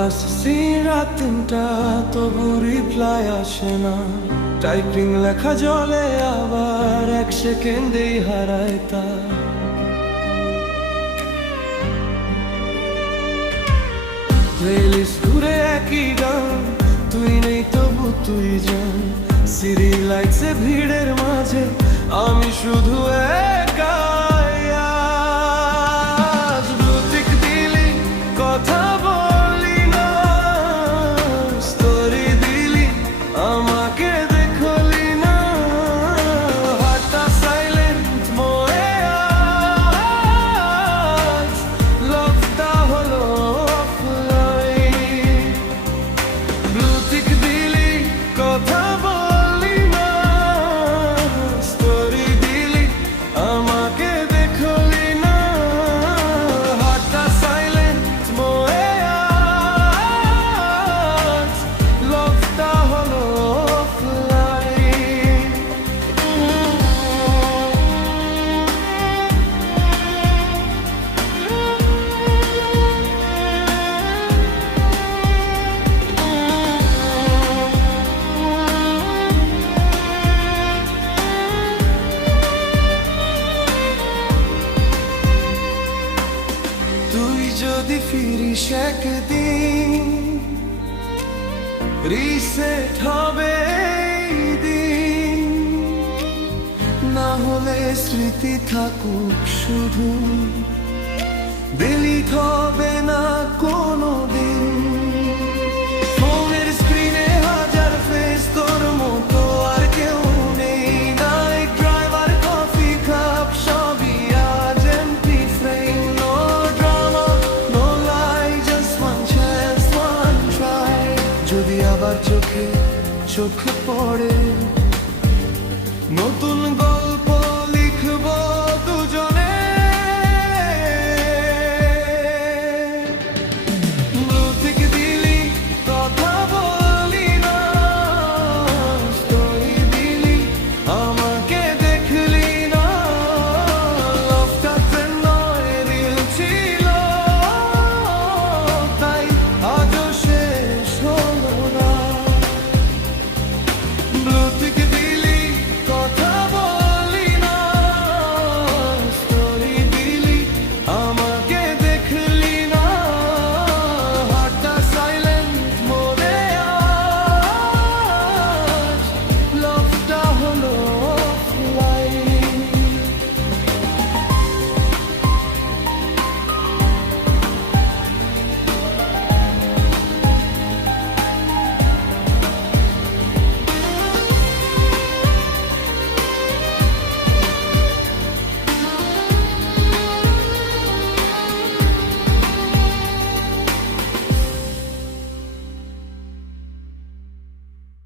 Last scene রাত 3টা, তবু রিপ্লাই আসে না। টাইপিং লেখা জলে আবার 1 সেকেন্ডেই হারায় তা। প্লেলিস্ট ঘুরে একই গান, তুই নেই তবু তুই জান। সিরি লাইটসে ভিড়ের মাঝে আমি শুধু একা। ব্লুটিক দিলি কথা বলি না, স্টোরি দিলি আমাকে দেখলি না। হাতটা সাইলেন্ট মোয়ে আজ, লভটা হলো অফলাইন। ব্লুটিক দিলি কথা বলি না, স্টোরি দিলি আমাকে দেখলি না। হাতটা সাইলেন্ট মোয়ে আজ, লভটা হলো অফলাইন। তুই যদি ফিরিস একদিন, রিসেট হবে এই দিন। না হলে স্মৃতি থাকুক শুধু, ডিলিট হবে না কোনো দিন। ফোনের স্ক্রিনে হাজার ফেস, তোর মতো আর কেউ নেই। নাইট ড্রাইভার, কফি কাপ সবই আজ empty frame. No drama, no lie, just one chance, one try. যদি আবার চোখে চোখে পড়ে নতুন